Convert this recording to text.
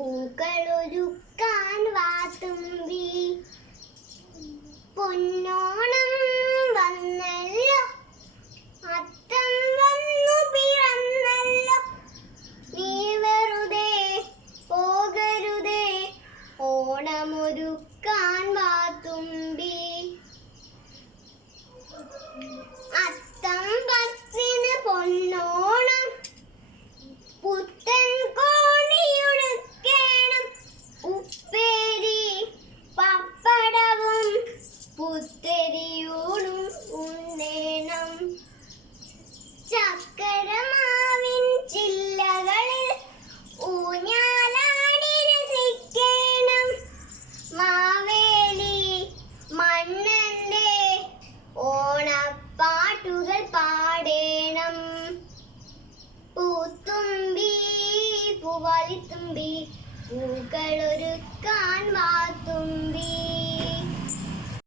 പൂക്കളൊരുക്കാൻ വാത്തുമ്പി പൊന്നോണം വന്നല്ലോ അത്തം വന്നു പിറന്നല്ലോ നീ വെറുതെ പോകരുതേ ഓണമൊരുക്കാൻ വാത്തുമ്പി അത്തം പത്തിന് പൊന്നോണം പുത്തൻ കോണിയുടുക്കേണം ഉപ്പേരി പപ്പടവും പുത്തരിയൂണും ഉണ്ണേണം ചക്കരമാവിൻ ചില്ലകളിൽ ഊഞ്ഞാലാടി രസിക്കേണം മാവേലി മണ്ണന്റെ ഓണപ്പാട്ടുകൾ പാടേണം പൂത്തുമ്പി പൂവാലിത്തുമ്പി പൂക്കളൊരുക്കാൻ